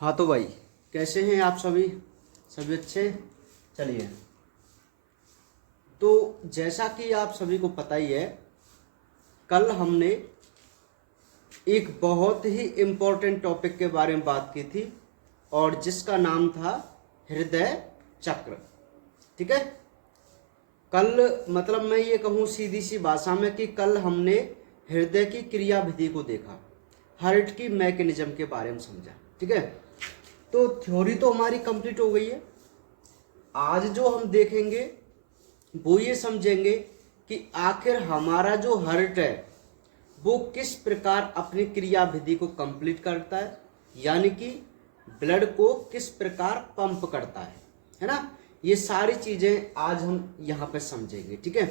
हाँ तो भाई, कैसे हैं आप सभी? सभी अच्छे? चलिए, तो जैसा कि आप सभी को पता ही है, कल हमने एक बहुत ही इम्पोर्टेंट टॉपिक के बारे में बात की थी और जिसका नाम था हृदय चक्र। ठीक है, कल मतलब मैं ये कहूँ सीधी सी भाषा में कि कल हमने हृदय की क्रिया विधि को देखा, हार्ट की मैकेनिज्म के बारे में समझा। ठीक है, तो थ्योरी तो हमारी कंप्लीट हो गई है। आज जो हम देखेंगे वो ये समझेंगे कि आखिर हमारा जो हार्ट है वो किस प्रकार अपनी क्रिया विधि को कंप्लीट करता है, यानी कि ब्लड को किस प्रकार पंप करता है ना। ये सारी चीजें आज हम यहाँ पे समझेंगे। ठीक है,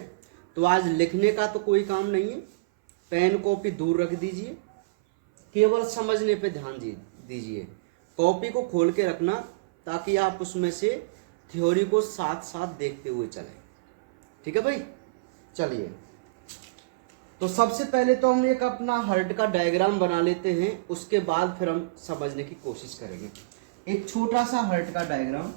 तो आज लिखने का तो कोई काम नहीं है, पेन कॉपी दूर रख दीजिए, केवल समझने पे ध्यान दीजिए। कॉपी को खोल के रखना ताकि आप उसमें से थ्योरी को साथ साथ देखते हुए चलें। ठीक है भाई, चलिए, तो सबसे पहले तो हम एक अपना हार्ट का डायग्राम बना लेते हैं, उसके बाद फिर हम समझने की कोशिश करेंगे। एक छोटा सा हार्ट का डायग्राम।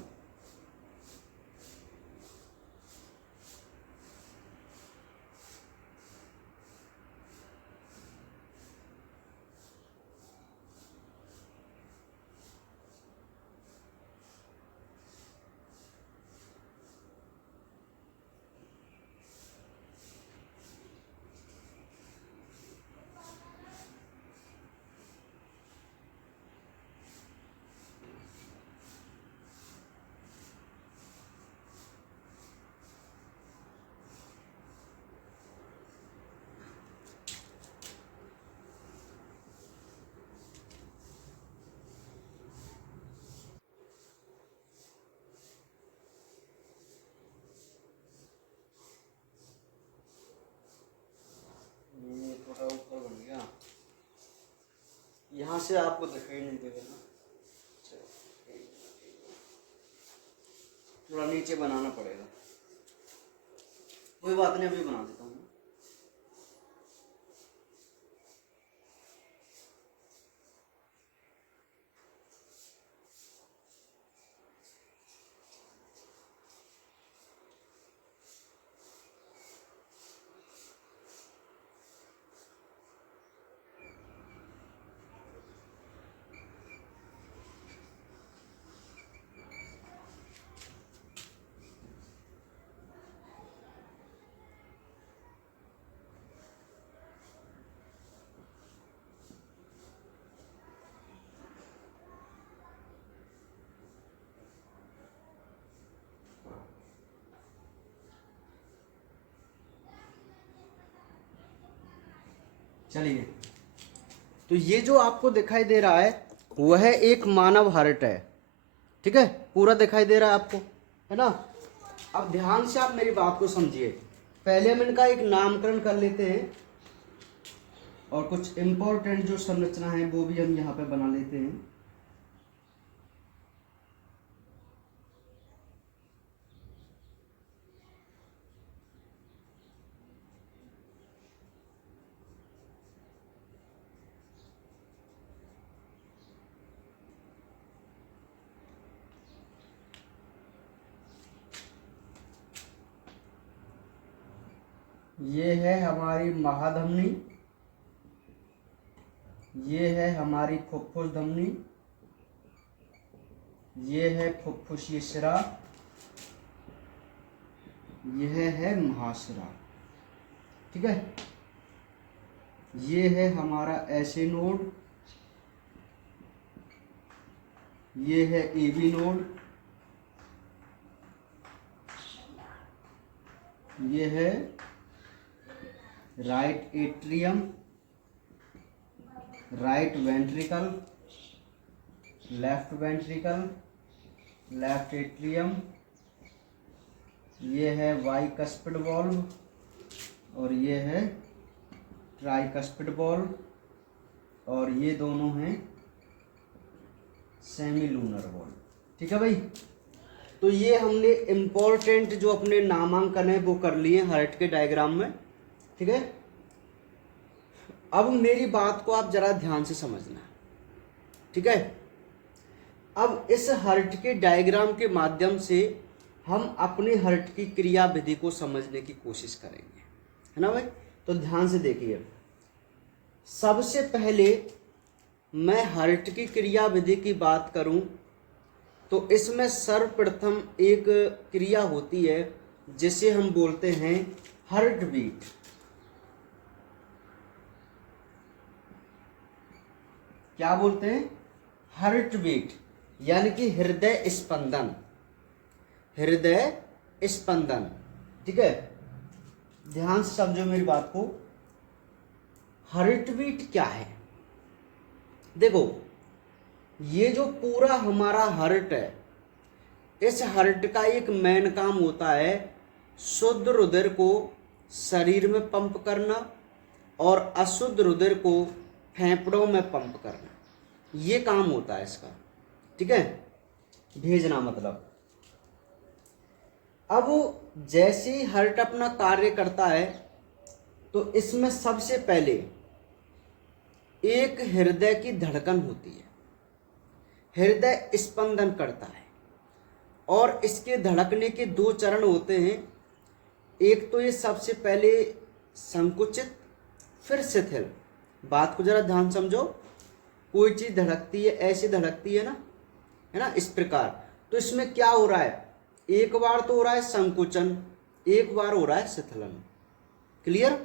ये थोड़ा ऊपर बन गया, यहाँ से आपको दिखाई नहीं देगा ना, थोड़ा नीचे बनाना पड़ेगा। कोई बात नहीं, अभी बना देता हूँ। चलिए, तो ये जो आपको दिखाई दे रहा है वह एक मानव हार्ट है। ठीक है, पूरा दिखाई दे रहा है आपको, है ना। अब ध्यान से आप मेरी बात को समझिए। पहले हम इनका एक नामकरण कर लेते हैं और कुछ इंपॉर्टेंट जो संरचना है वो भी हम यहाँ पे बना लेते हैं। ये है हमारी महाधमनी, ये है हमारी फुफ्फुस धमनी, ये है फुफ्फुसीय शिरा, यह है महाशिरा। ठीक है, ये है हमारा ऐसे नोड, ये है एबी नोड, ये है right atrium, right ventricle, left ventricle, left atrium, ये है बाइकस्पिड वॉल्व और ये है ट्राइकस्पिड वॉल्व, और ये दोनों हैं सेमी लूनर वॉल्व। ठीक है भाई, तो ये हमने इम्पोर्टेंट जो अपने नामांकन है वो कर लिए हार्ट के डायग्राम में। ठीक है, अब मेरी बात को आप जरा ध्यान से समझना। ठीक है, अब इस हर्ट के डायग्राम के माध्यम से हम अपने हर्ट की क्रिया विधि को समझने की कोशिश करेंगे, है ना भाई। तो ध्यान से देखिए, सबसे पहले मैं हर्ट की क्रिया विधि की बात करूं तो इसमें सर्वप्रथम एक क्रिया होती है जिसे हम बोलते हैं हार्ट बीट। क्या बोलते हैं? हार्ट बीट, यानी कि हृदय स्पंदन। हृदय स्पंदन, ठीक है। ध्यान से समझो मेरी बात को। हार्ट बीट क्या है? देखो, ये जो पूरा हमारा हार्ट है, इस हार्ट का एक मेन काम होता है शुद्ध रुधिर को शरीर में पंप करना और अशुद्ध रुधिर को फेफड़ों में पंप करना। ये काम होता है इसका, ठीक है, भेजना मतलब। अब जैसे ही हार्ट अपना कार्य करता है तो इसमें सबसे पहले एक हृदय की धड़कन होती है, हृदय स्पंदन करता है और इसके धड़कने के दो चरण होते हैं। एक तो ये सबसे पहले संकुचित फिर शिथिल। बात को जरा ध्यान समझो, कोई चीज धड़कती है, ऐसे धड़कती है ना, इस प्रकार। तो इसमें क्या हो रहा है? एक बार तो हो रहा है संकुचन, एक बार हो रहा है शिथिलन। क्लियर?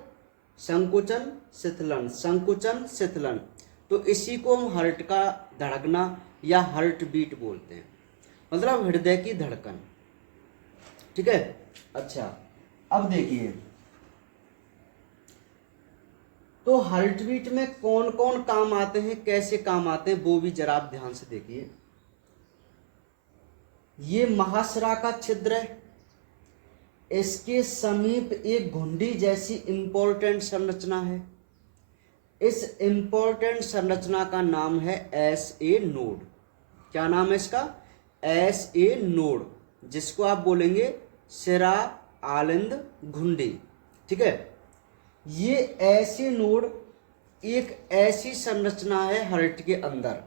संकुचन शिथिलन, संकुचन शिथिलन। तो इसी को हम हार्ट का धड़कना या हार्ट बीट बोलते हैं, मतलब हृदय की धड़कन, ठीक है। अच्छा, अब देखिए, तो हार्ट बीट में कौन कौन काम आते हैं, कैसे काम आते हैं, वो भी जरा आप ध्यान से देखिए। ये महाश्रा का छिद्र है, इसके समीप एक घुंडी जैसी इंपॉर्टेंट संरचना है। इस इंपॉर्टेंट संरचना का नाम है SA नोड। क्या नाम है इसका? SA नोड, जिसको आप बोलेंगे शिरा आलिंद घुंडी, ठीक है। ये ऐसे नोड एक ऐसी संरचना है हार्ट के अंदर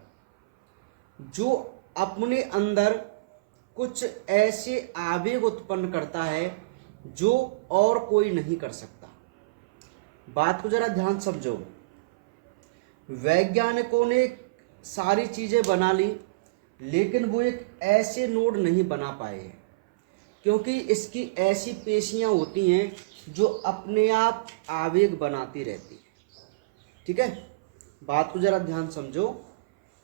जो अपने अंदर कुछ ऐसे आवेग उत्पन्न करता है जो और कोई नहीं कर सकता। बात को जरा ध्यान समझो। वैज्ञानिकों ने सारी चीजें बना ली, लेकिन वो एक ऐसे नोड नहीं बना पाए हैं, क्योंकि इसकी ऐसी पेशियां होती हैं जो अपने आप आवेग बनाती रहती है, ठीक है। बात को जरा ध्यान समझो।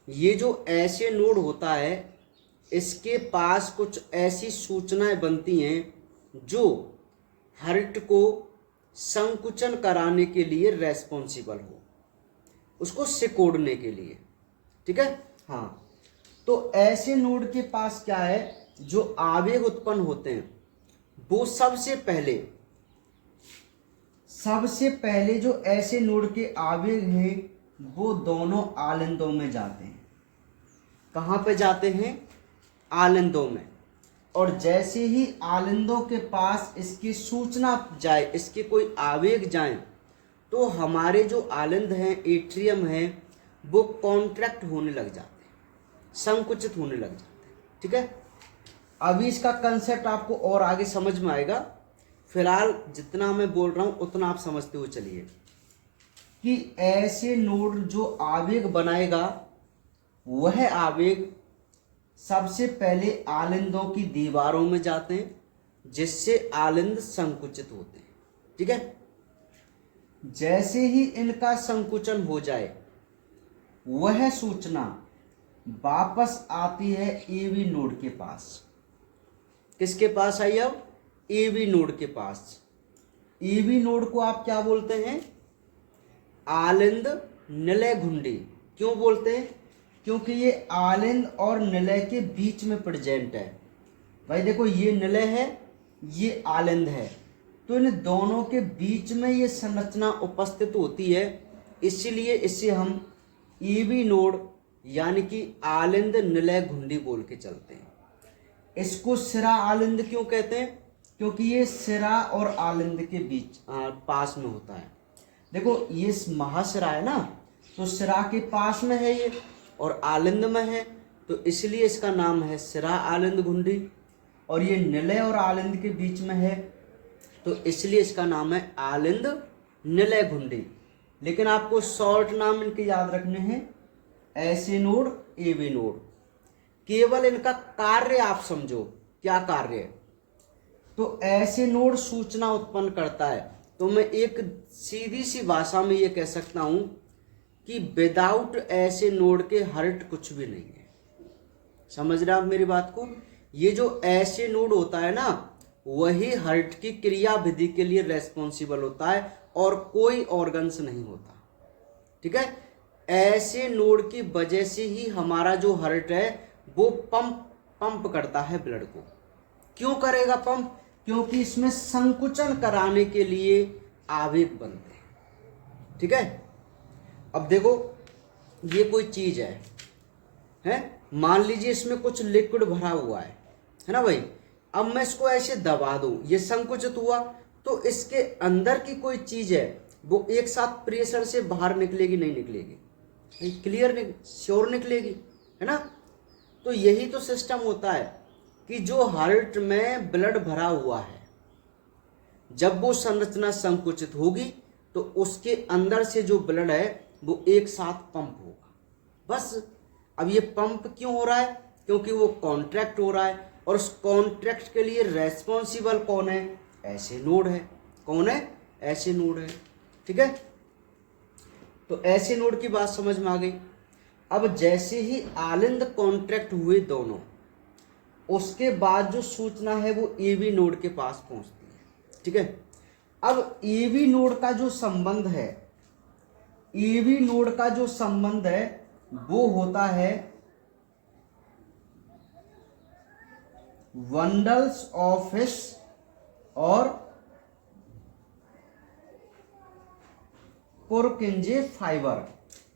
ये जो ऐसे नोड होता है, इसके पास कुछ ऐसी सूचनाएं बनती हैं जो हार्ट को संकुचन कराने के लिए रेस्पॉन्सिबल हो, उसको सिकोड़ने के लिए, ठीक है। हाँ, तो ऐसे नोड के पास क्या है, जो आवेग उत्पन्न होते हैं वो सबसे पहले जो ऐसे नोड के आवेग हैं वो दोनों आलिंदों में जाते हैं। कहाँ पे जाते हैं? आलिंदों में। और जैसे ही आलिंदों के पास इसकी सूचना जाए, इसके कोई आवेग जाए, तो हमारे जो आलिंद हैं, एट्रियम हैं, वो कॉन्ट्रैक्ट होने लग जाते हैं, संकुचित होने लग जाते हैं, ठीक है। अभी इसका कंसेप्ट आपको और आगे समझ में आएगा। फिलहाल जितना मैं बोल रहा हूं उतना आप समझते हुए चलिए कि ऐसे नोड जो आवेग बनाएगा, वह आवेग सबसे पहले आलिंदों की दीवारों में जाते हैं, जिससे आलिंद संकुचित होते हैं, ठीक है। जैसे ही इनका संकुचन हो जाए, वह सूचना वापस आती है AV नोड के पास। किसके पास आई? अब AV नोड के पास। AV नोड को आप क्या बोलते हैं? आलिंद निलय घुंडी। क्यों बोलते हैं? क्योंकि ये आलिंद और निलय के बीच में प्रेजेंट है। भाई देखो, ये निलय है, ये आलिंद है, तो इन दोनों के बीच में ये संरचना उपस्थित होती है, इसीलिए इसे हम AV नोड यानी कि आलिंद निलय घुंडी बोल के चलते हैं। इसको शिरा आलिंद क्यों कहते हैं? क्योंकि ये शिरा और आलिंद के बीच पास में होता है। देखो, ये महाशिरा है ना, तो शिरा के पास में है ये और आलिंद में है, तो इसलिए इसका नाम है शिरा आलिंद घुंडी। और ये निलय और आलिंद के बीच में है, तो इसलिए इसका नाम है आलिंद निलय घुंडी। लेकिन आपको शॉर्ट नाम इनके याद रखने हैं, ऐसे नोड, एवी नोड। केवल इनका कार्य आप समझो, क्या कार्य है। तो ऐसे नोड सूचना उत्पन्न करता है। तो मैं एक सीधी सी भाषा में ये कह सकता हूं कि विदाउट ऐसे नोड के हर्ट कुछ भी नहीं है। समझ रहे आप मेरी बात को। ये जो ऐसे नोड होता है ना, वही हर्ट की क्रिया विधि के लिए रेस्पॉन्सिबल होता है और कोई ऑर्गन्स नहीं होता। ठीक है, ऐसे नोड की वजह से ही हमारा जो हर्ट है वो पंप करता है ब्लड को। क्यों करेगा पंप? क्योंकि इसमें संकुचन कराने के लिए आवेग बनते हैं। ठीक है, अब देखो ये कोई चीज है, मान लीजिए इसमें कुछ लिक्विड भरा हुआ है ना भाई। अब मैं इसको ऐसे दबा दूं, ये संकुचित हुआ, तो इसके अंदर की कोई चीज है वो एक साथ प्रेशर से बाहर निकलेगी, नहीं निकलेगी? क्लियर, श्योर निकलेगी, है ना। तो यही तो सिस्टम होता है कि जो हार्ट में ब्लड भरा हुआ है, जब वो संरचना संकुचित होगी तो उसके अंदर से जो ब्लड है वो एक साथ पंप होगा, बस। अब ये पंप क्यों हो रहा है? क्योंकि वो कॉन्ट्रैक्ट हो रहा है, और उस कॉन्ट्रैक्ट के लिए रेस्पॉन्सिबल कौन है? ऐसे नोड है। कौन है? ऐसे नोड है। ठीक है, तो ऐसे नोड की बात समझ में आ गई। अब जैसे ही आलिंद कॉन्ट्रैक्ट हुए दोनों, उसके बाद जो सूचना है वो एवी नोड के पास पहुंचती है। ठीक है, अब एवी नोड का जो संबंध है, एवी नोड का जो संबंध है वो होता है वंडल्स ऑफ हिस और पुरकिंजे फाइबर।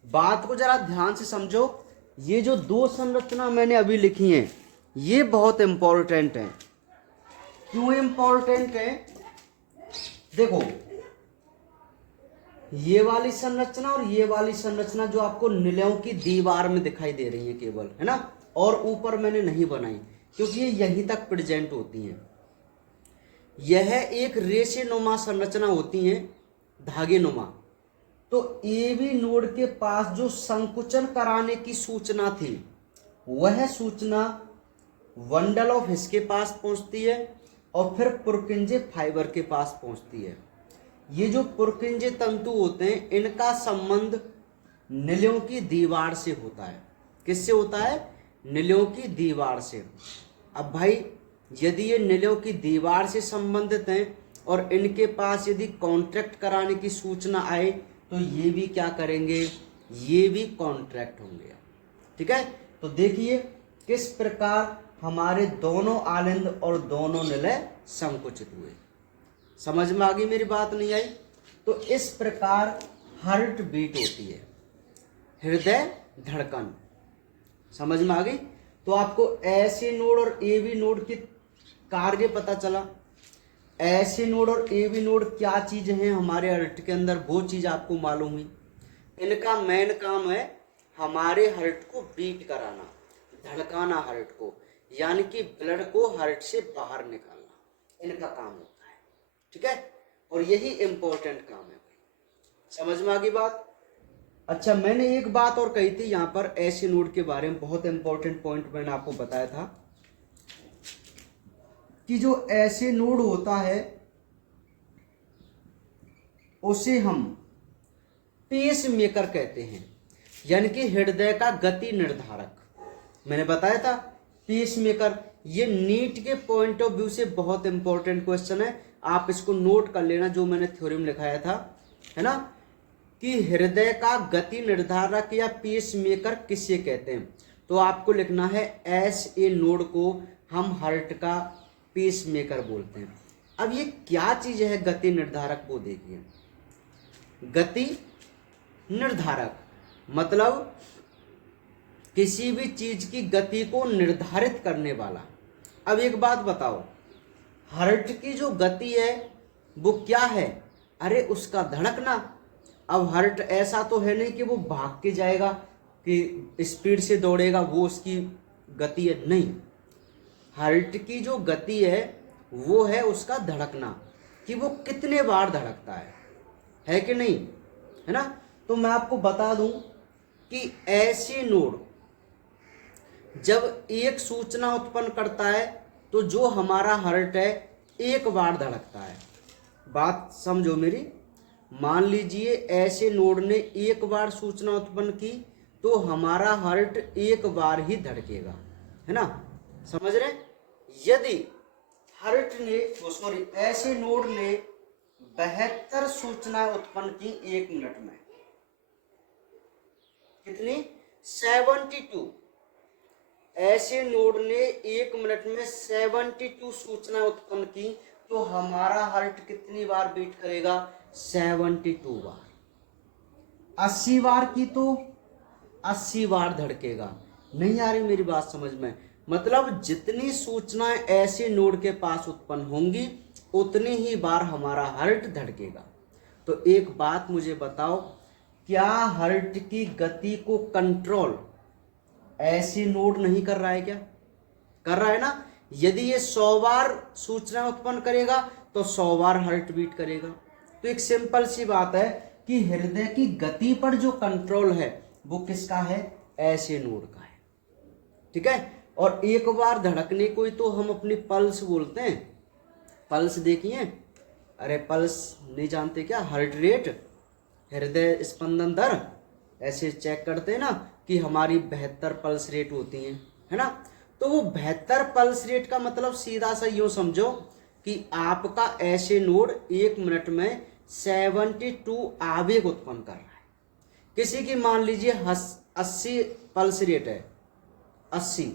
बात को जरा ध्यान से समझो। ये जो दो संरचना मैंने अभी लिखी हैं ये बहुत इंपॉर्टेंट हैं। क्यों इंपॉर्टेंट है? देखो, ये वाली संरचना और ये वाली संरचना जो आपको निलयों की दीवार में दिखाई दे रही है केवल, है ना, और ऊपर मैंने नहीं बनाई क्योंकि ये यहीं तक प्रेजेंट होती हैं। यह एक रेशेनुमा संरचना होती है, धागे नुमा। तो एवी नोड के पास जो संकुचन कराने की सूचना थी, वह सूचना वंडल ऑफ हिस के पास पहुंचती है और फिर पुरकिंजे फाइबर के पास पहुंचती है। ये जो पुरकिंजे तंतु होते हैं इनका संबंध निलयों की दीवार से होता है। किससे होता है? निलयों की दीवार से। अब भाई यदि ये निलयों की दीवार से संबंधित हैं और इनके पास यदि कॉन्ट्रैक्ट कराने की सूचना आए तो ये भी क्या करेंगे? ये भी कॉन्ट्रैक्ट होंगे। ठीक है, तो देखिए किस प्रकार हमारे दोनों आलिंद और दोनों निलय संकुचित हुए। समझ में आ गई मेरी बात? नहीं आई? तो इस प्रकार हार्ट बीट होती है, हृदय धड़कन। समझ में आ गई? तो आपको ऐसे नोड और एवी नोड के कार्य पता चला। ऐसे नोड और एवी नोड क्या चीज है हमारे हार्ट के अंदर, वो चीज आपको मालूम हुई। इनका मेन काम है हमारे हार्ट को बीट कराना, धड़काना हार्ट को, यानी कि ब्लड को हार्ट से बाहर निकालना, इनका काम होता है। ठीक है, और यही इंपॉर्टेंट काम है। समझ में आ गई बात? अच्छा, मैंने एक बात और कही थी यहाँ पर ऐसे नोड के बारे में, बहुत इंपॉर्टेंट पॉइंट मैंने आपको बताया था कि जो ऐसे नोड होता है उसे हम पेस मेकर कहते हैं, यानी कि हृदय का गति निर्धारक। मैंने बताया था पेस मेकर। ये नीट के पॉइंट ऑफ व्यू से बहुत इंपॉर्टेंट क्वेश्चन है, आप इसको नोट कर लेना जो मैंने थ्योरम लिखाया था, है ना, कि हृदय का गति निर्धारक या पेस मेकर किसे कहते हैं। तो आपको लिखना है एस ए नोड को हम हार्ट का पेस मेकर बोलते हैं। अब ये क्या चीज है गति निर्धारक, वो देखिए। गति निर्धारक मतलब किसी भी चीज की गति को निर्धारित करने वाला। अब एक बात बताओ, हार्ट की जो गति है वो क्या है? अरे उसका धड़कना। अब हार्ट ऐसा तो है नहीं कि वो भाग के जाएगा, कि स्पीड से दौड़ेगा वो उसकी गति है, नहीं। हार्ट की जो गति है वो है उसका धड़कना, कि वो कितने बार धड़कता है कि नहीं, है ना। तो मैं आपको बता दूं कि ऐसे नोड जब एक सूचना उत्पन्न करता है तो जो हमारा हार्ट है एक बार धड़कता है। बात समझो मेरी। मान लीजिए ऐसे नोड ने एक बार सूचना उत्पन्न की तो हमारा हार्ट एक बार ही धड़केगा, है ना, समझ रहे। यदि हार्ट ने सॉरी ऐसे नोड ने 72 सूचनाएं उत्पन्न की 1 मिनट में, कितनी, 72। ऐसे नोड ने 1 मिनट में 72 सूचनाएं उत्पन्न की तो हमारा हार्ट कितनी बार बीट करेगा, 72 बार। 80 बार की तो 80 बार धड़केगा। नहीं आ रही मेरी बात समझ में। मतलब जितनी सूचनाएं ऐसे नोड के पास उत्पन्न होंगी उतनी ही बार हमारा हार्ट धड़केगा। तो एक बात मुझे बताओ, क्या हार्ट की गति को कंट्रोल ऐसे नोड नहीं कर रहा है क्या, कर रहा है ना। यदि ये 100 बार सूचना उत्पन्न करेगा तो 100 बार हार्ट बीट करेगा। तो एक सिंपल सी बात है कि हृदय की गति पर जो कंट्रोल है वो किसका है, ऐसे नोड का है, ठीक है। और एक बार धड़कने को ही तो हम अपनी पल्स बोलते हैं। पल्स देखिए, अरे पल्स नहीं जानते क्या, हार्ट रेट, हृदय स्पंदन दर, ऐसे चेक करते हैं ना कि हमारी 72 पल्स रेट होती हैं, है ना। तो वो 72 पल्स रेट का मतलब सीधा सा यूँ समझो कि आपका ऐसे नोड 1 मिनट में 72 आवेग उत्पन्न कर रहा है। किसी की मान लीजिए 80 पल्स रेट है, 80,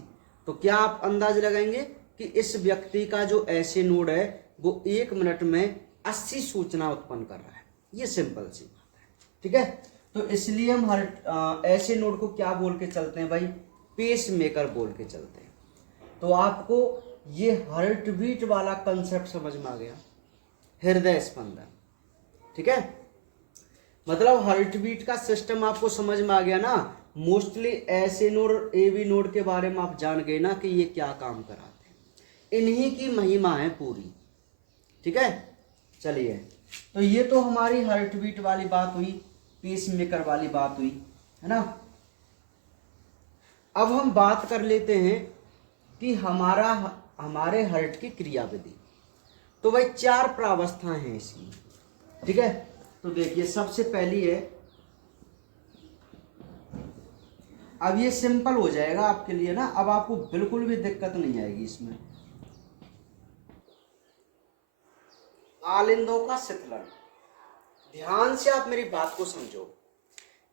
तो क्या आप अंदाज लगाएंगे कि इस व्यक्ति का जो ऐसे नोड है वो 1 मिनट में 80 सूचना उत्पन्न कर रहा है। ये सिंपल सी बात है, ठीक है। तो इसलिए हम ऐसे नोड को क्या बोल के चलते हैं भाई, पेस मेकर बोल के चलते हैं। तो आपको ये हार्ट बीट वाला कंसेप्ट समझ में आ गया, हृदय स्पंदन, ठीक है। मतलब हार्ट बीट का सिस्टम आपको समझ में आ गया ना। मोस्टली ऐसे नोड एबी नोड के बारे में आप जान गए ना कि ये क्या काम कराते हैं, इन्हीं की महिमा है पूरी, ठीक है। चलिए, तो ये तो हमारी हार्ट बीट वाली बात हुई, पेस मेकर वाली बात हुई, है ना। अब हम बात कर लेते हैं कि हमारे हार्ट की क्रियाविधि। तो भाई 4 प्रावस्थाएं हैं इसकी, ठीक है। तो देखिए सबसे पहली है, अब ये सिंपल हो जाएगा आपके लिए ना, अब आपको बिल्कुल भी दिक्कत नहीं आएगी इसमें। आलिंदों का शिथिलन। ध्यान से आप मेरी बात को समझो।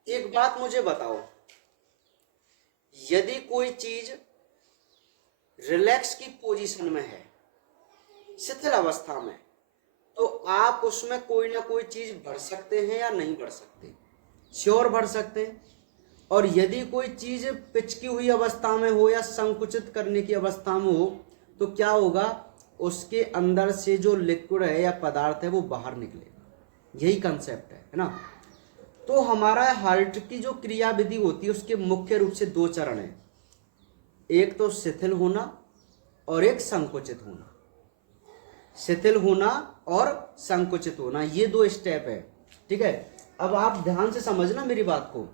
एक बात मुझे बताओ, यदि कोई चीज रिलैक्स की पोजीशन में है, शिथिल अवस्था में, तो आप उसमें कोई ना कोई चीज भर सकते हैं या नहीं भर सकते, श्योर भर सकते हैं। और यदि कोई चीज पिचकी हुई अवस्था में हो या संकुचित करने की अवस्था में हो तो क्या होगा, उसके अंदर से जो लिक्विड है या पदार्थ है वो बाहर निकलेगा। यही कंसेप्ट है ना। तो हमारा हार्ट की जो क्रियाविधि होती है उसके मुख्य रूप से 2 चरण हैं, एक तो शिथिल होना और एक संकुचित होना। शिथिल होना और संकुचित होना, ये 2 स्टेप है, ठीक है। अब आप ध्यान से समझना मेरी बात को।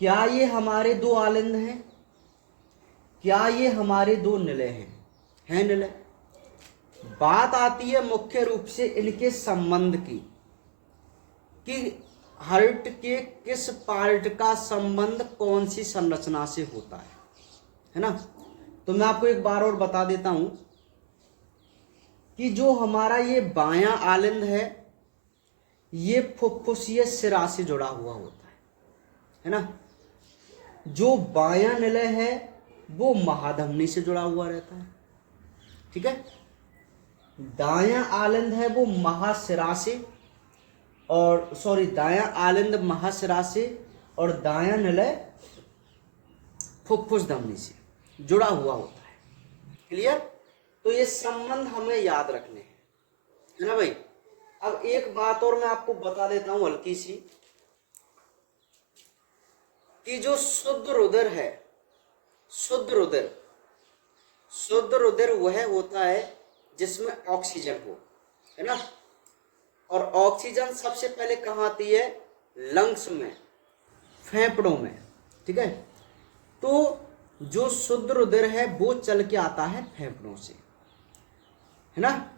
क्या ये हमारे 2 आलिंद हैं, क्या ये हमारे 2 निलय हैं निलय। बात आती है मुख्य रूप से इनके संबंध की, कि हार्ट के किस पार्ट का संबंध कौन सी संरचना से होता है ना। तो मैं आपको एक बार और बता देता हूं कि जो हमारा ये बायां आलिंद है ये फुफ्फुसीय शिरा से जुड़ा हुआ होता है ना। जो बायां निलय है वो महाधमनी से जुड़ा हुआ रहता है, ठीक है। दायां आलिंद है वो महाशिरा से, और सॉरी दायां आलिंद महाशिरा से और दायां निलय फुफ्फुस धमनी से जुड़ा हुआ होता है। क्लियर। तो ये संबंध हमें याद रखने हैं, है ना भाई। अब एक बात और मैं आपको बता देता हूं हल्की सी, कि जो शुद्ध रुधिर है, शुद्ध रुधिर वह होता है जिसमें ऑक्सीजन हो, है ना। और ऑक्सीजन सबसे पहले कहाँ आती है? लंग्स में, फेफड़ों में, ठीक है। तो जो शुद्ध रुधिर है वो चल के आता है फेफड़ों से, है ना।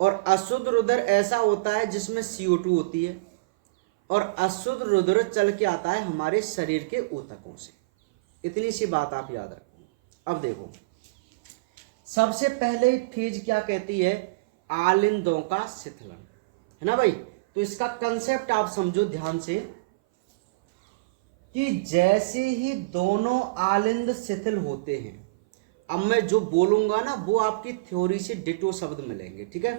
और अशुद्ध रुधिर ऐसा होता है जिसमें CO2 होती है, और अशुद्ध रुधिर चल के आता है हमारे शरीर के ऊतकों से। इतनी सी बात आप याद रखो। अब देखो, सबसे पहले फेज क्या कहती है? आलिंदों का शिथिलन, है ना भाई। तो इसका कंसेप्ट आप समझो ध्यान से कि जैसे ही दोनों आलिंद शिथिल होते हैं, अब मैं जो बोलूंगा ना वो आपकी थ्योरी से डिटो शब्द मिलेंगे, ठीक है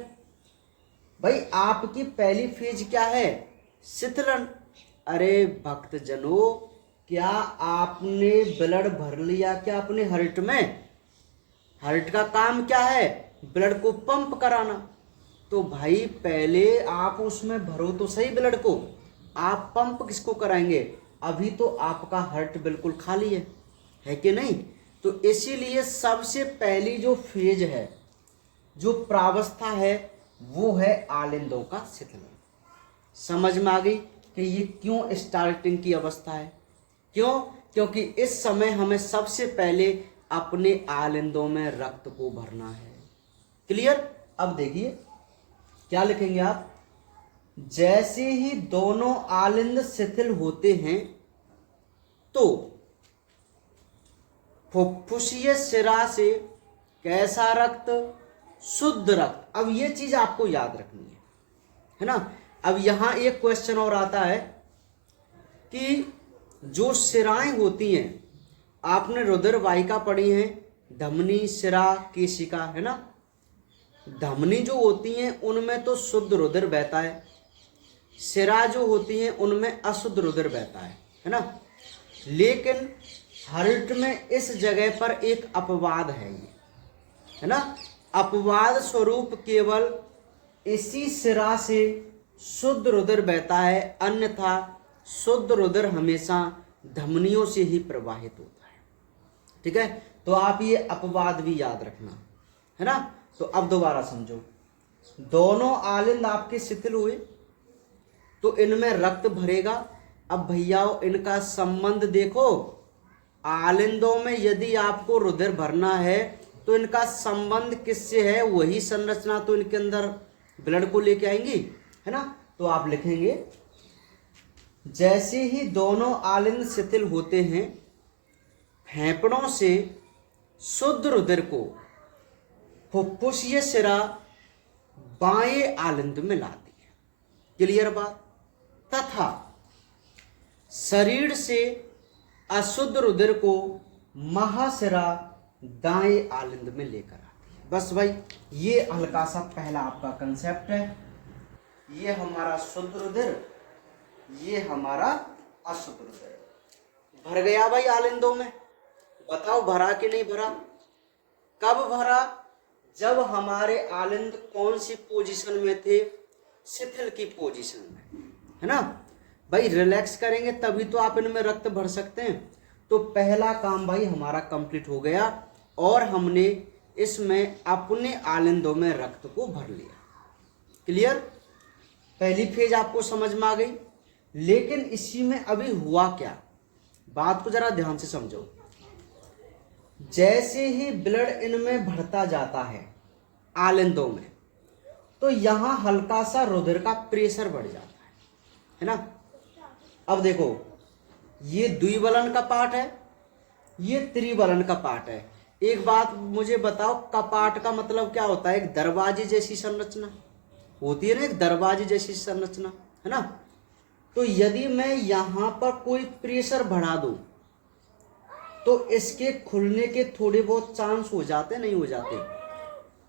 भाई। आपकी पहली फेज क्या है? शिथिलन। अरे भक्तजनों, क्या आपने ब्लड भर लिया क्या अपने हार्ट में? हार्ट का काम क्या है? ब्लड को पंप कराना। तो भाई पहले आप उसमें भरो तो सही ब्लड को, आप पंप किसको कराएंगे? अभी तो आपका हार्ट बिल्कुल खाली है कि नहीं। तो इसीलिए सबसे पहली जो फेज है, जो प्रावस्था है, वो है आलिंदों का शिथिलन। समझ में आ गई कि ये क्यों स्टार्टिंग की अवस्था है? क्यों? क्योंकि इस समय हमें सबसे पहले अपने आलिंदों में रक्त को भरना है। क्लियर? अब देखिए क्या लिखेंगे आप? जैसे ही दोनों आलिंद शिथिल होते हैं तो फुफ्फुसीय शिरा से कैसा रक्त? शुद्ध रक्त। अब ये चीज आपको याद रखनी है ना। अब यहां एक क्वेश्चन और आता है कि जो शिराएं होती हैं, आपने रुधिर वाहिका पढ़ी है, धमनी, शिरा, केशिका, है ना। धमनी जो होती हैं उनमें तो शुद्ध रुधिर बहता है, शिरा जो होती हैं उनमें अशुद्ध रुधिर बहता है ना। लेकिन हार्ट में इस जगह पर एक अपवाद है, ये है ना। अपवाद स्वरूप केवल इसी शिरा से शुद्ध रुधिर बहता है, अन्यथा शुद्ध रुधिर हमेशा धमनियों से ही प्रवाहित होता है, ठीक है। तो आप ये अपवाद भी याद रखना, है ना। तो अब दोबारा समझो, दोनों आलिंद आपके शिथिल हुए तो इनमें रक्त भरेगा। अब भैया इनका संबंध देखो, आलिंदों में यदि आपको रुधिर भरना है तो इनका संबंध किससे है? वही संरचना तो इनके अंदर ब्लड को लेके आएंगी, है ना। तो आप लिखेंगे जैसे ही दोनों आलिंद शिथिल होते हैं, फेफड़ों से शुद्ध रुधिर को फुफ्फुसीय शिरा बाएं आलिंद में लाती है। क्लियर बात? तथा शरीर से अशुद्ध रुधिर को महाशिरा दाएं आलिंद में लेकर आती है। बस भाई ये हल्का सा पहला आपका कंसेप्ट है। ये हमारा शुद्ध रुधिर, ये हमारा अशुद्ध रुधिर। भर गया भाई आलिंदों में? बताओ भरा कि नहीं भरा? कब भरा? जब हमारे आलिंद कौन सी पोजीशन में थे? शिथिल की पोजीशन में, है ना भाई। रिलैक्स करेंगे तभी तो आप इनमें रक्त भर सकते हैं। तो पहला काम भाई हमारा कंप्लीट हो गया और हमने इसमें अपने आलिंदों में रक्त को भर लिया। क्लियर? पहली फेज आपको समझ में आ गई। लेकिन इसी में अभी हुआ क्या, बात को जरा ध्यान से समझो। जैसे ही ब्लड इनमें बढ़ता जाता है आलिंदों में, तो यहां हल्का सा रुधिर का प्रेशर बढ़ जाता है ना। अब देखो, ये द्विबलन का पार्ट है, ये त्रिबलन का पार्ट है। एक बात मुझे बताओ, कपाट का मतलब क्या होता है? एक दरवाजे जैसी संरचना होती है ना, एक दरवाजे जैसी संरचना, है ना। तो यदि मैं यहां पर कोई प्रेशर बढ़ा दूं तो इसके खुलने के थोड़े बहुत चांस हो जाते, नहीं हो जाते?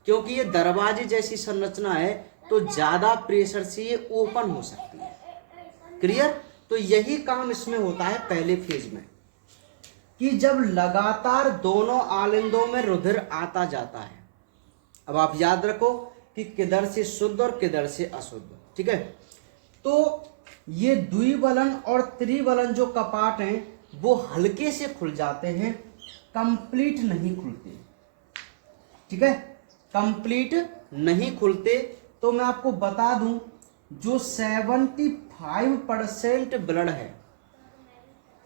क्योंकि ये दरवाजे जैसी संरचना है तो ज्यादा प्रेशर से ये ओपन हो सकती है। क्लियर? तो यही काम इसमें होता है पहले फेज में, कि जब लगातार दोनों आलिंदों में रुधिर आता जाता है। अब आप याद रखो कि किधर से शुद्ध और किधर से अशुद्ध, ठीक है। तो ये द्विबलन और त्रिबलन जो कपाट हैं वो हल्के से खुल जाते हैं, कंप्लीट नहीं खुलते। ठीक है, कंप्लीट नहीं खुलते। तो मैं आपको बता दूं, जो 75% ब्लड है,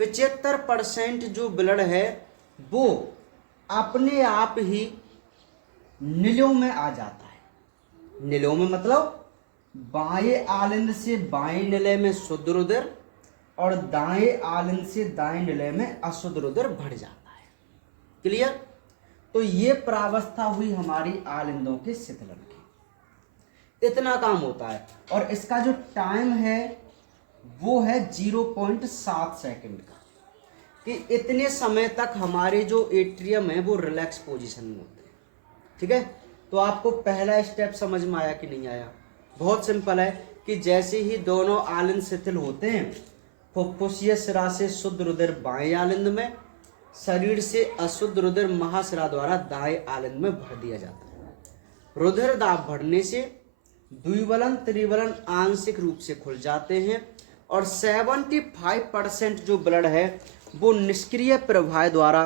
75% जो ब्लड है वो अपने आप ही निलों में आ जाता है। निलों में मतलब बाएं आलिंद से बाएं निलय में शुद्ध रुधिर और दाएं आलिंद से दाएं निलय में अशुद्ध रुधिर भर जाता है। क्लियर? तो ये प्रावस्था हुई हमारी आलिंदों के शिथिलन की। इतना काम होता है और इसका जो टाइम है वो है 0.7 सेकंड का, कि इतने समय तक हमारे जो एट्रियम है वो रिलैक्स पोजीशन में होते हैं। ठीक है, तो आपको पहला स्टेप समझ में आया कि नहीं आया? बहुत सिंपल है कि जैसे ही दोनों आलिंद शिथिल होते हैं, फुफ्फुसीय शिरा से शुद्ध रुधिर बाएं आलिंद में, शरीर से अशुद्ध रुधिर महाशिरा द्वारा दाएं आलिंद में भर दिया जाता है। रुधिर दाब बढ़ने से द्विबलन त्रिबलन आंशिक रूप से खुल जाते हैं और 75% जो ब्लड है वो निष्क्रिय प्रवाह द्वारा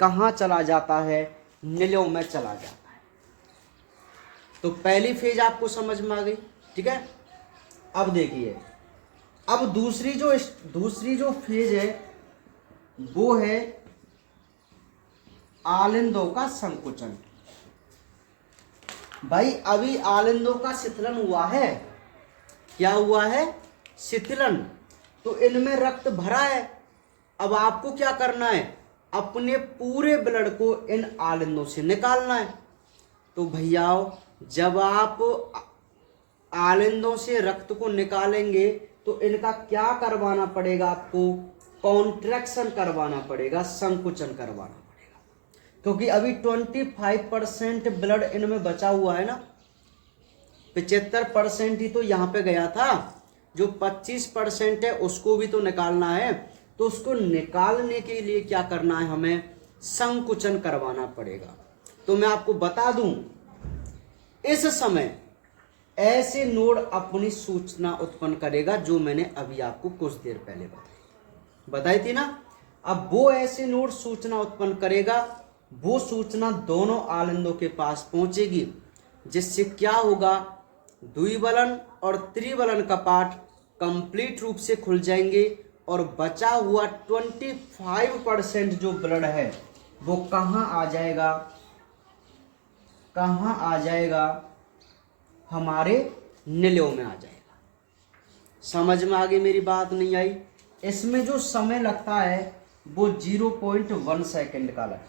कहाँ चला जाता है? निलों में चला जाता है। तो पहली फेज आपको समझ में आ गई। ठीक है, अब देखिए, अब दूसरी जो फेज है वो है आलिंदों का संकुचन। भाई अभी आलिंदों का शिथिलन हुआ है। क्या हुआ है? शिथिलन। तो इनमें रक्त भरा है। अब आपको क्या करना है? अपने पूरे ब्लड को इन आलिंदों से निकालना है। तो भैयाओ, जब आप आलिंदों से रक्त को निकालेंगे तो इनका क्या करवाना पड़ेगा? आपको कॉन्ट्रैक्शन करवाना पड़ेगा, संकुचन करवाना पड़ेगा, क्योंकि अभी 25% ब्लड इनमें बचा हुआ है ना। 75% ही तो यहाँ पे गया था, जो 25% है उसको भी तो निकालना है। तो उसको निकालने के लिए क्या करना है? हमें संकुचन करवाना पड़ेगा। तो मैं आपको बता दूं, इस समय ऐसे नोड अपनी सूचना उत्पन्न करेगा जो मैंने अभी आपको कुछ देर पहले बताई थी ना। अब वो ऐसे नोड सूचना उत्पन्न करेगा, वो सूचना दोनों आलिंदों के पास पहुंचेगी, जिससे क्या होगा? द्विबलन और त्रिबलन कपाट कंप्लीट रूप से खुल जाएंगे और बचा हुआ 25% जो ब्लड है वो कहाँ आ जाएगा? कहाँ आ जाएगा? हमारे निलों में आ जाएगा। समझ में आ गई मेरी बात? नहीं आई? इसमें जो समय लगता है वो 0.1 सेकंड का लगता है।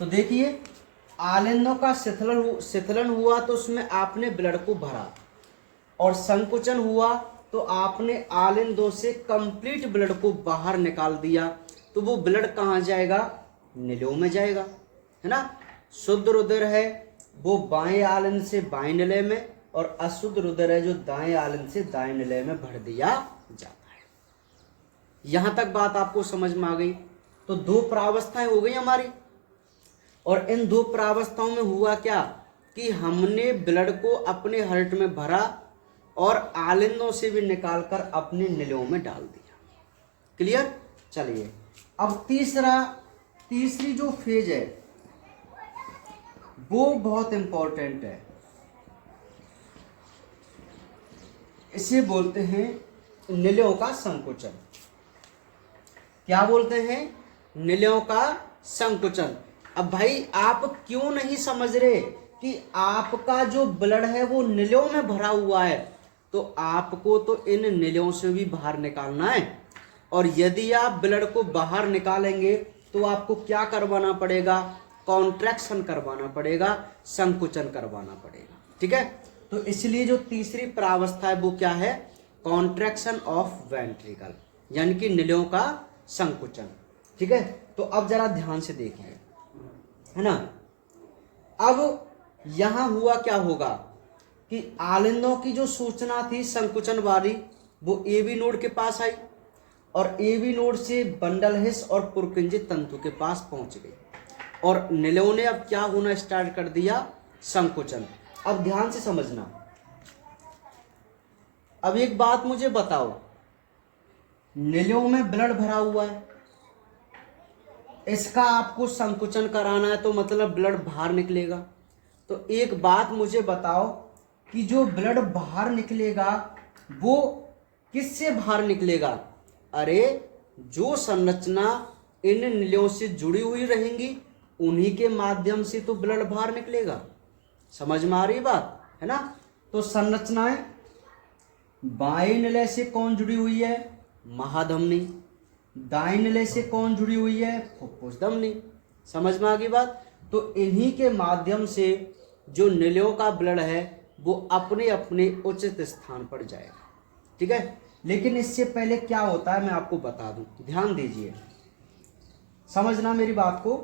तो देखिए, आलिंदों का शिथिलन हुआ तो उसमें आपने ब्लड को भरा, और संकुचन हुआ तो आपने आलिंदों से कंप्लीट ब्लड को बाहर निकाल दिया। तो वो ब्लड कहाँ जाएगा? निलों में जाएगा, है ना। शुद्ध रुधिर है वो बाएं आलिंद से बाएं निलय में, और अशुद्ध रुधिर है जो दाएं आलिंद से दाएं निलय में भर दिया जाता है। यहां तक बात आपको समझ में आ गई? तो दो प्रावस्थाएं हो गई हमारी, और इन दो प्रावस्थाओं में हुआ क्या कि हमने ब्लड को अपने हार्ट में भरा और आलिंदों से भी निकालकर अपने निलों में डाल दिया। क्लियर? चलिए, अब तीसरी जो फेज है वो बहुत इंपॉर्टेंट है। इसे बोलते हैं निलों का संकुचन। क्या बोलते हैं? निलों का संकुचन। अब भाई आप क्यों नहीं समझ रहे कि आपका जो ब्लड है वो निलों में भरा हुआ है? तो आपको तो इन निलों से भी बाहर निकालना है, और यदि आप ब्लड को बाहर निकालेंगे तो आपको क्या करवाना पड़ेगा? कॉन्ट्रैक्शन करवाना पड़ेगा, संकुचन करवाना पड़ेगा। ठीक है, तो इसलिए जो तीसरी प्रावस्था है वो क्या है? कॉन्ट्रैक्शन ऑफ वेंट्रिकल, यानी कि निलों का संकुचन। ठीक है, तो अब जरा ध्यान से देखिए, है ना। अब यहां हुआ क्या होगा कि आलिंदों की जो सूचना थी संकुचन वाली वो एबी नोड के पास आई, और एबी नोड से बंडल हिस और पुरकिंजित तंतु के पास पहुंच गई, और निलों ने अब क्या होना स्टार्ट कर दिया? संकुचन। अब ध्यान से समझना, अब एक बात मुझे बताओ, नलियों में ब्लड भरा हुआ है, इसका आपको संकुचन कराना है तो मतलब ब्लड बाहर निकलेगा। तो एक बात मुझे बताओ कि जो ब्लड बाहर निकलेगा वो किससे बाहर निकलेगा? अरे जो संरचना इन नलियों से जुड़ी हुई रहेंगी उन्हीं के माध्यम से तो ब्लड बाहर निकलेगा। समझ में आ रही बात है ना? तो संरचनाएं, बाएं नली से कौन जुड़ी हुई है? महाधमनी। दाएं नली से कौन जुड़ी हुई है? फुफ्फुस धमनी। समझ में आ गई बात? तो इन्हीं के माध्यम से जो नलियों का ब्लड है वो अपने अपने उचित स्थान पर जाएगा। ठीक है, लेकिन इससे पहले क्या होता है मैं आपको बता दूं, ध्यान दीजिए, समझना मेरी बात को।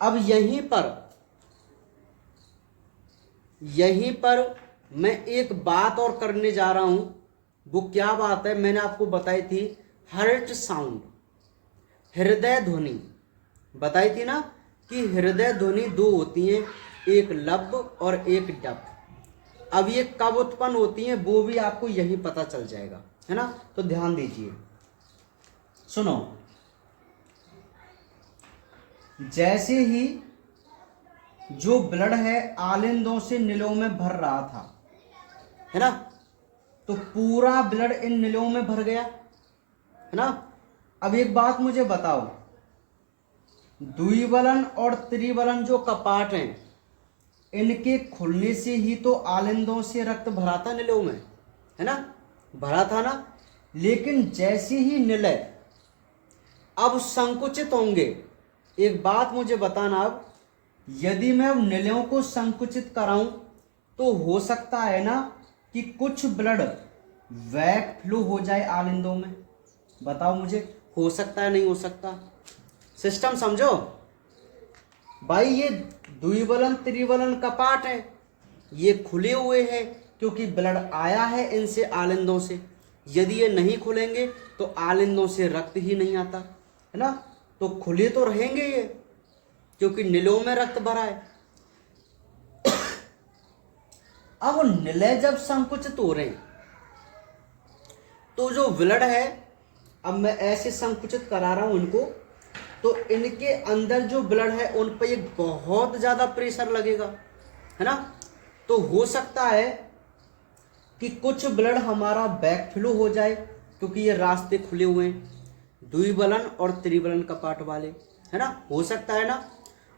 अब यहीं पर मैं एक बात और करने जा रहा हूं। वो क्या बात है? मैंने आपको बताई थी हार्ट साउंड, हृदय ध्वनि बताई थी ना, कि हृदय ध्वनि दो होती हैं, एक लब और एक डब। अब ये कब उत्पन्न होती हैं वो भी आपको यही पता चल जाएगा, है ना? तो ध्यान दीजिए, सुनो। जैसे ही जो ब्लड है आलिंदों से नलियों में भर रहा था, है ना, तो पूरा ब्लड इन नलियों में भर गया, है ना। अब एक बात मुझे बताओ, द्विबलन और त्रिबलन जो कपाट हैं इनके खुलने से ही तो आलिंदों से रक्त भरा था नलियों में, है ना, भरा था ना। लेकिन जैसे ही निलय अब संकुचित होंगे, एक बात मुझे बताना, अब यदि मैं अब नलियों को संकुचित कराऊं तो हो सकता है ना कि कुछ ब्लड वैक फ्लो हो जाए आलिंदों में। बताओ मुझे, हो सकता है नहीं हो सकता? सिस्टम समझो भाई, ये द्विबलन त्रिबलन कपाट है, ये खुले हुए हैं क्योंकि ब्लड आया है इनसे आलिंदों से। यदि ये नहीं खुलेंगे तो आलिंदों से रक्त ही नहीं आता, है ना। तो खुले तो रहेंगे ये क्योंकि नलियों में रक्त भरा है। अब निलय जब संकुचित हो रहे हैं तो जो ब्लड है, अब मैं ऐसे संकुचित करा रहा हूं इनको, तो इनके अंदर जो ब्लड है उन पर एक बहुत ज्यादा प्रेशर लगेगा, है ना। तो हो सकता है कि कुछ ब्लड हमारा बैक फ्लो हो जाए क्योंकि ये रास्ते खुले हुए हैं, द्विबलन और त्रिबलन कपाट वाले, है ना, हो सकता है ना।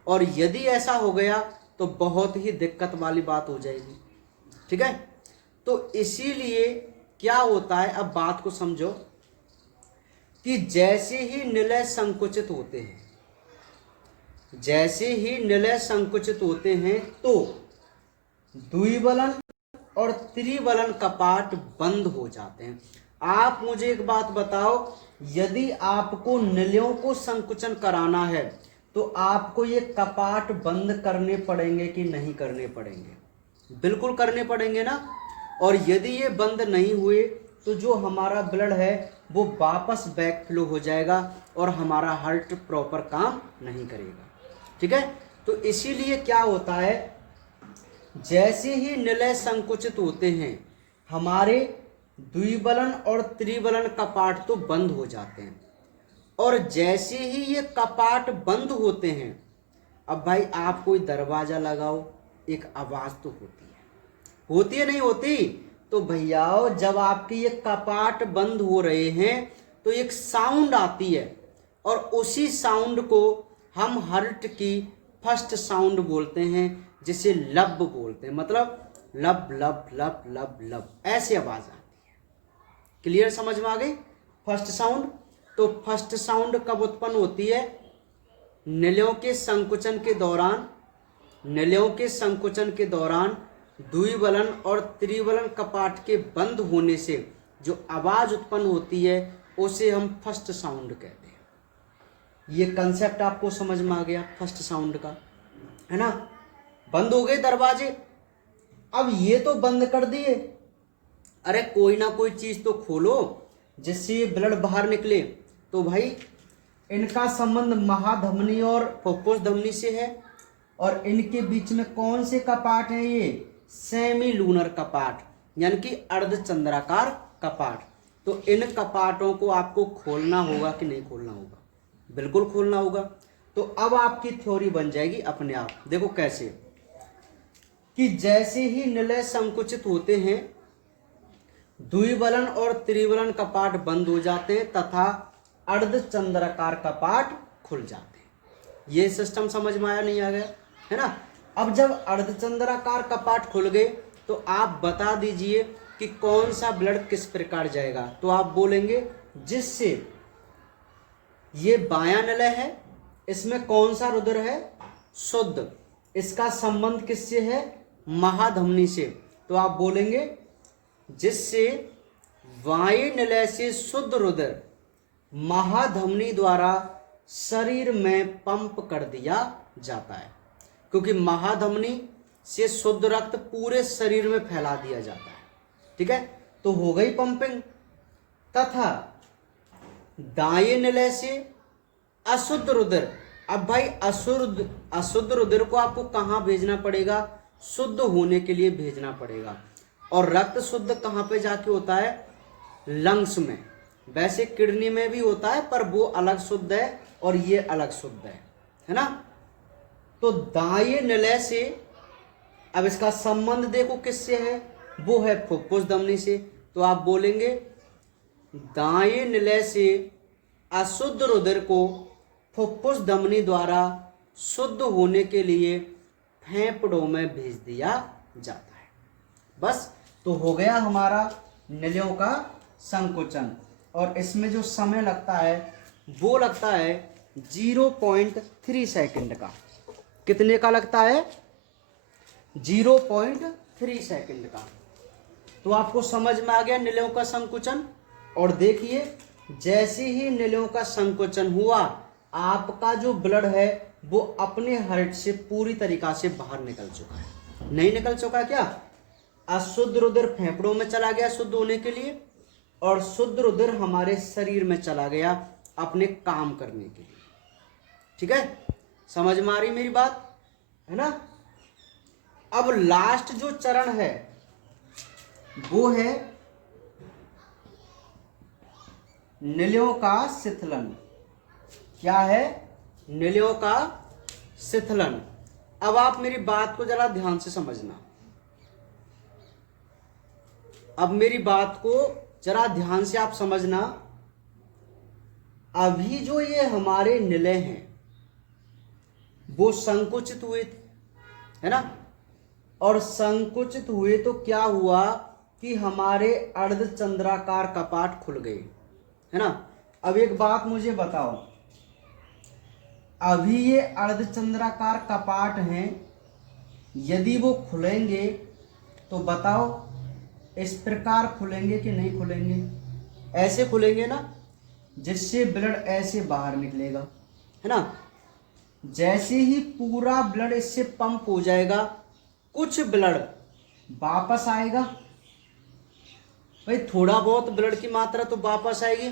और यदि ऐसा हो गया तो बहुत ही दिक्कत वाली बात हो जाएगी। ठीक है, तो इसीलिए क्या होता है, अब बात को समझो कि जैसे ही निलय संकुचित होते हैं, जैसे ही निलय संकुचित होते हैं तो द्विबलन और त्रिबलन कपाट बंद हो जाते हैं। आप मुझे एक बात बताओ, यदि आपको नलियों को संकुचन कराना है तो आपको ये कपाट बंद करने पड़ेंगे कि नहीं करने पड़ेंगे? बिल्कुल करने पड़ेंगे ना। और यदि ये बंद नहीं हुए तो जो हमारा ब्लड है वो वापस बैक फ्लो हो जाएगा और हमारा हार्ट प्रॉपर काम नहीं करेगा। ठीक है, तो इसीलिए क्या होता है, जैसे ही निलय संकुचित होते हैं हमारे द्विबलन और त्रिबलन कपाट तो बंद हो जाते हैं, और जैसे ही ये कपाट बंद होते हैं, अब भाई आप कोई दरवाजा लगाओ, एक आवाज तो होती है नहीं होती? तो भैया जब आपके ये कपाट बंद हो रहे हैं तो एक साउंड आती है, और उसी साउंड को हम हार्ट की फर्स्ट साउंड बोलते हैं, जिसे लब बोलते हैं। मतलब लब लब लब लब लब ऐसी आवाज आती है। क्लियर, समझ में आ गई? First sound. तो फर्स्ट साउंड कब उत्पन्न होती है? नलियों के संकुचन के दौरान, नलियों के संकुचन के दौरान द्विबलन और त्रिबलन कपाट के बंद होने से जो आवाज उत्पन्न होती है उसे हम फर्स्ट साउंड कहते हैं। ये कंसेप्ट आपको समझ में आ गया फर्स्ट साउंड का, है ना। बंद हो गए दरवाजे, अब ये तो बंद कर दिए, अरे कोई ना कोई चीज तो खोलो जिससे ब्लड बाहर निकले। तो भाई इनका संबंध महाधमनी और फुफ्फुस धमनी से है, और इनके बीच में कौन से कपाट हैं? ये सेमी लूनर कपाट, यानी कि अर्धचंद्राकार कपाट। तो इन कपाटों को आपको खोलना होगा कि नहीं खोलना होगा? बिल्कुल खोलना होगा। तो अब आपकी थ्योरी बन जाएगी अपने आप। देखो कैसे, कि जैसे ही निलय संकुचित होते हैं द्विबलन और त्रिबलन कपाट बंद हो जाते हैं तथा अर्धचंद्राकार कपाट खुल जाते हैं। ये सिस्टम समझ में आया नहीं आ गया, है ना? अब जब अर्धचंद्राकार कपाट खुल गए तो आप बता दीजिए कि कौन सा ब्लड किस प्रकार जाएगा। तो आप बोलेंगे जिससे ये बायां निलय है, इसमें कौन सा रुधिर है? शुद्ध। इसका संबंध किससे है? महाधमनी से। तो आप बोलेंगे जिससे वायु निलय से शुद्ध रुधिर महाधमनी द्वारा शरीर में पंप कर दिया जाता है, क्योंकि महाधमनी से शुद्ध रक्त पूरे शरीर में फैला दिया जाता है। ठीक है, तो हो गई पंपिंग। तथा दाएं निलय से अशुद्ध रुधिर, अब भाई अशुद्ध रुधिर को आपको कहाँ भेजना पड़ेगा? शुद्ध होने के लिए भेजना पड़ेगा। और रक्त शुद्ध कहाँ पे जाके होता है? लंग्स में। वैसे किडनी में भी होता है, पर वो अलग शुद्ध है और ये अलग शुद्ध है ना? तो दाएं निलय से, अब इसका संबंध देखो किससे है? वो है फुफ्फुस धमनी से। तो आप बोलेंगे दाएं निलय से अशुद्ध रुधिर को फुफ्फुस धमनी द्वारा शुद्ध होने के लिए फेफड़ों में भेज दिया जाता है। बस, तो हो गया हमारा निलयों का संकुचन। और इसमें जो समय लगता है वो लगता है 0.3 सेकंड का। कितने का लगता है? 0.3 सेकंड का। तो आपको समझ में आ गया निलयों का संकुचन। और देखिए, जैसे ही निलयों का संकुचन हुआ, आपका जो ब्लड है वो अपने हार्ट से पूरी तरीका से बाहर निकल चुका है। नहीं निकल चुका क्या? अशुद्ध रुधिर फेफड़ों में चला गया शुद्ध होने के लिए, और शुद्ध रुधिर हमारे शरीर में चला गया अपने काम करने के लिए। ठीक है, समझ में आ रही मेरी बात, है ना? अब लास्ट जो चरण है वो है निलयों का शिथिलन। क्या है? निलयों का शिथिलन। अब आप मेरी बात को जरा ध्यान से समझना। अब मेरी बात को जरा ध्यान से आप समझना। अभी जो ये हमारे निलय हैं वो संकुचित हुए थे, है ना? और संकुचित हुए तो क्या हुआ कि हमारे अर्धचंद्राकार कपाट खुल गए, है ना? अब एक बात मुझे बताओ, अभी ये अर्धचंद्राकार कपाट हैं, यदि वो खुलेंगे तो बताओ इस प्रकार खुलेंगे कि नहीं खुलेंगे? ऐसे खुलेंगे ना, जिससे ब्लड ऐसे बाहर निकलेगा, है ना? जैसे ही पूरा ब्लड इससे पंप हो जाएगा, कुछ ब्लड वापस आएगा। भाई थोड़ा बहुत ब्लड की मात्रा तो वापस आएगी,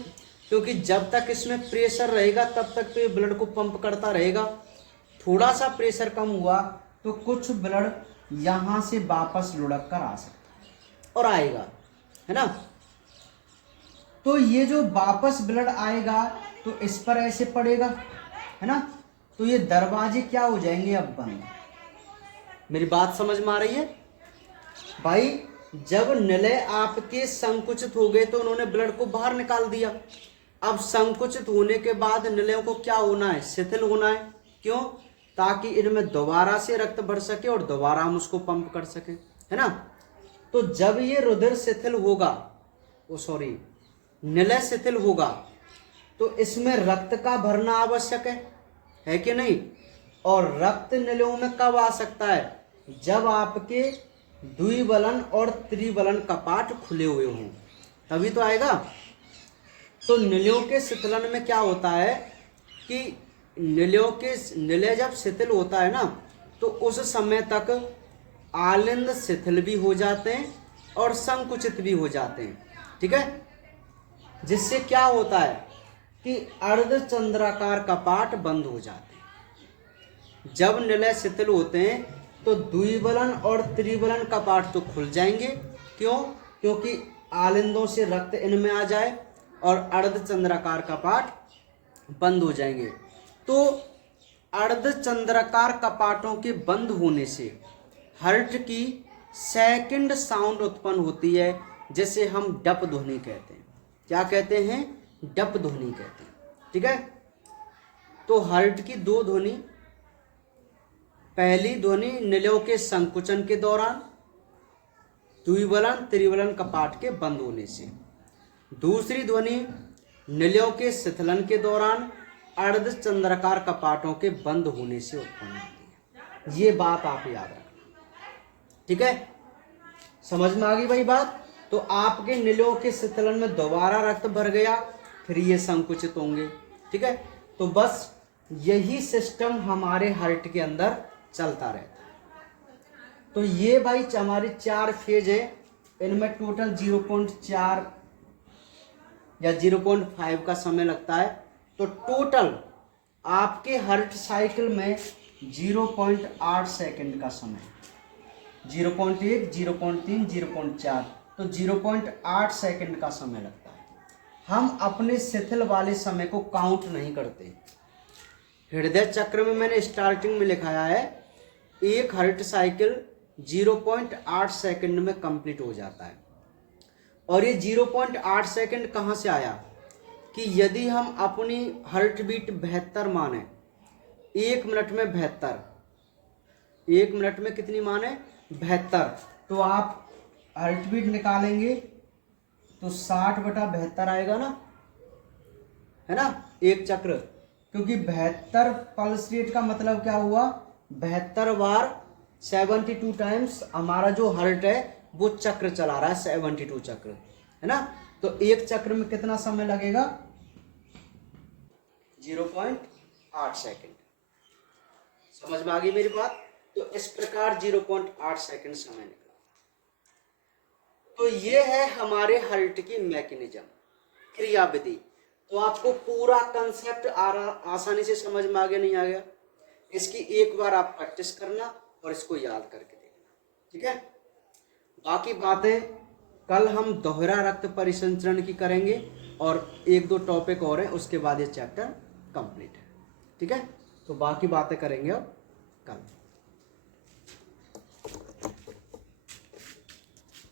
क्योंकि जब तक इसमें प्रेशर रहेगा तब तक तो ये ब्लड को पंप करता रहेगा। थोड़ा सा प्रेशर कम हुआ तो कुछ ब्लड यहाँ से वापस लुढ़क कर आ सकता है और आएगा, है ना? तो ये जो वापस ब्लड आएगा तो इस पर ऐसे पड़ेगा, है ना? तो ये दरवाजे क्या हो जाएंगे? अब बंद। मेरी बात समझ में आ रही है भाई? जब निलय आपके संकुचित हो गए तो उन्होंने ब्लड को बाहर निकाल दिया। अब संकुचित होने के बाद निलयों को क्या होना है? शिथिल होना है। क्यों? ताकि इनमें दोबारा से रक्त भर सके और दोबारा हम उसको पंप कर सके, है ना? तो जब ये रुधिर शिथिल होगा, निलय शिथिल होगा, तो इसमें रक्त का भरना आवश्यक है कि नहीं? और रक्त निलयों में कब आ सकता है? जब आपके द्विबलन और त्रिबलन कपाट खुले हुए हों, तभी तो आएगा। तो निलयों के शिथिलन में क्या होता है कि निलय जब शिथिल होता है ना, तो उस समय तक आलिंद शिथिल भी हो जाते हैं और संकुचित भी हो जाते हैं। ठीक है, जिससे क्या होता है कि अर्धचंद्राकार कपाट बंद हो जाते हैं। जब निलय शिथिल होते हैं तो द्विबलन और त्रिबलन कपाट तो खुल जाएंगे क्यों? क्योंकि आलिंदों से रक्त इनमें आ जाए और अर्धचंद्राकार कपाट बंद हो जाएंगे। तो अर्धचंद्राकार कपाटों के बंद होने से हार्ट की सेकंड साउंड उत्पन्न होती है, जिसे हम डप ध्वनि कहते हैं। क्या कहते हैं? डप ध्वनि कहते हैं। ठीक है। तो हार्ट की दो ध्वनि, पहली ध्वनि निलयों के संकुचन के दौरान द्विबलन त्रिबलन कपाट के बंद होने से, दूसरी ध्वनि निलयों के शिथिलन के दौरान अर्धचंद्राकार कपाटों के बंद होने से उत्पन्न होती है। ये बात आप याद रखना। ठीक है, समझ में आ गई भाई बात? तो आपके निलयों के शिथिलन में दोबारा रक्त भर गया, फिर ये संकुचित होंगे। ठीक है, तो बस यही सिस्टम हमारे हार्ट के अंदर चलता रहता है। तो ये भाई हमारी 4 फेज है, इनमें टोटल 0.4 या 0.5 का समय लगता है। तो टोटल आपके हार्ट साइकिल में 0.8 सेकंड का समय, 0.1, 0.3, 0.4, तो 0.8 सेकंड का समय लगता है। हम अपने शिथिल वाले समय को काउंट नहीं करते। हृदय चक्र में मैंने स्टार्टिंग में लिखाया है, एक हार्ट साइकिल 0.8 सेकंड में कंप्लीट हो जाता है। और ये 0.8 सेकंड कहाँ से आया? कि यदि हम अपनी हार्ट बीट 72 माने, 1 मिनट में 72, 1 मिनट में कितनी माने? 72, तो आप हार्ट बीट निकालेंगे तो 60/72 आएगा ना, है ना, एक चक्र। क्योंकि 72 पल्स रेट का मतलब क्या हुआ? 72 बार 72 टाइम्स हमारा जो हार्ट है वो चक्र चला रहा है, 72 चक्र, है ना। तो एक चक्र में कितना समय लगेगा? 0.8 सेकंड। समझ में आ गई मेरी बात? तो इस प्रकार 0.8 सेकंड समय निकला। तो ये है हमारे हार्ट की मैकेनिज्म, क्रियाविधि। तो आपको पूरा कंसेप्ट आसानी से समझ में आ गया? नहीं आ गया? इसकी एक बार आप प्रैक्टिस करना और इसको याद करके देखना। ठीक है, बाकी बातें कल हम दोहरा रक्त परिसंचरण की करेंगे और 1-2 टॉपिक और हैं, उसके बाद ये चैप्टर कंप्लीट है। ठीक है, तो बाकी बातें करेंगे अब कल।